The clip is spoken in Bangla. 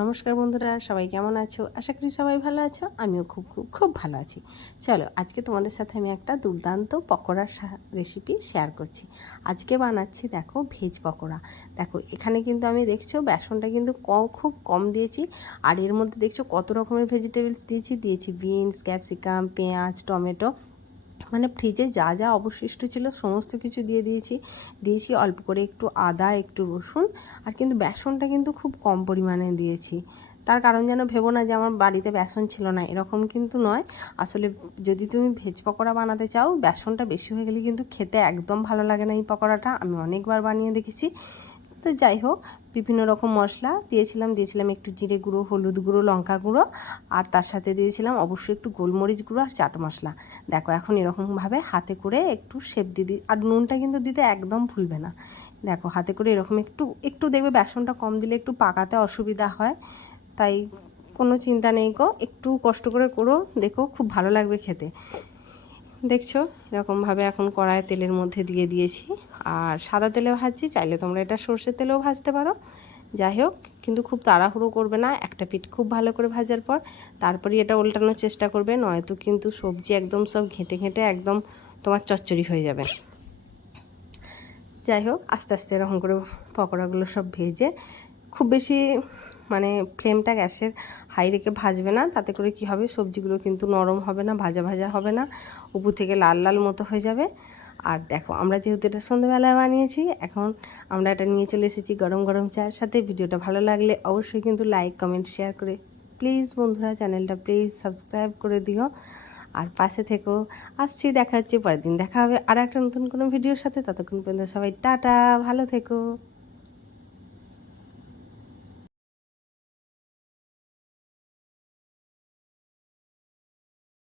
নমস্কার বন্ধুরা, সবাই কেমন আছো? আশা করি সবাই ভালো আছো, আমিও খুব খুব খুব ভালো আছি। চলো, আজকে তোমাদের সাথে আমি একটা দুর্দান্ত পকোড়ার রেসিপি শেয়ার করছি। আজকে বানাচ্ছি, দেখো ভেজ পকোড়া। দেখো, এখানে কিন্তু আমি দেখছ, বেসনটা কিন্তু কম, খুব কম দিয়েছি, আর এর মধ্যে দেখছ কত রকমের ভেজিটেবলস দিয়েছি। দিয়েছি বিনস ক্যাপসিকাম পেঁয়াজ, টমেটো মানে ফ্রিজে যা যা অবশিষ্ট ছিল সমস্ত কিছু দিয়ে দিয়েছি। দিয়েছি অল্প করে একটু আদা, একটু রসুন আর কিন্তু বেসনটা কিন্তু খুব কম পরিমাণে দিয়েছি। তার কারণ যেন ভেবো না যে আমার বাড়িতে বেসন ছিল না, এরকম কিন্তু নয়। আসলে যদি তুমি ভেজ পকোড়া বানাতে চাও, বেসনটা বেশি হয়ে গেলে কিন্তু খেতে একদম ভালো লাগে না এই পকোড়াটা। আমি অনেকবার বানিয়ে দেখেছি। তো যাই হোক, বিভিন্ন রকম মশলা দিয়েছিলাম। দিয়েছিলাম একটু জিরে গুঁড়ো, হলুদ গুঁড়ো, লঙ্কা গুঁড়ো আর তার সাথে দিয়েছিলাম অবশ্যই একটু গোলমরিচ গুঁড়ো আর চাট মশলা। দেখো এখন এরকমভাবে হাতে করে একটু শেপ দিয়ে দিই। আর নুনটা কিন্তু দিতে একদম ভুলবে না। দেখো হাতে করে এরকম একটু একটু দেখবে বেসনটা কম দিলে একটু পাকাতে অসুবিধা হয়। তাই কোনো চিন্তা নেই গো, একটু কষ্ট করে করো, দেখো খুব ভালো লাগবে খেতে। দেখছ? এরকমভাবে এখন কড়াই তেলের মধ্যে দিয়ে দিয়েছি। আর সাদা তেলে ভাজছি, চাইলে তোমরা এটা সর্ষের তেলেও ভাজতে পারো। যাই হোক, কিন্তু খুব তাড়াহুড়ো করবে না, একটা পিঠ খুব ভালো করে ভাজার পর। তারপরে এটা উল্টানোর চেষ্টা করবে, নয়তো কিন্তু সবজি একদম সব ঘেঁটে ঘেঁটে একদম তোমার চচ্চড়ি হয়ে যাবে। যাই হোক, আস্তে আস্তে এরকম করে পকোড়াগুলো সব ভেজে, খুব বেশি মানে ফ্লেমটা গ্যাসের হাই রেখে ভাজবে না, তাতে করে কি হবে, সবজিগুলো কিন্তু নরম হবে না, ভাজা ভাজা হবে না, উপর থেকে লাল লাল মতো হয়ে যাবে। আর দেখো, আমরা যেহেতু এটা সন্ধ্যেবেলায় বানিয়েছি, এখন আমরা এটা নিয়ে চলে এসেছি গরম গরম চায়ের সাথে। ভিডিওটা ভালো লাগলে অবশ্যই কিন্তু লাইক, কমেন্ট, শেয়ার করে প্লিজ বন্ধুরা চ্যানেলটা প্লিজ সাবস্ক্রাইব করে দিও। আর পাশে থেকেও আসছি, দেখা হচ্ছে, পরের দিন দেখা হবে আর একটা নতুন কোনো ভিডিওর সাথে। ততক্ষণ পর্যন্ত সবাই টাটা, ভালো থেকো।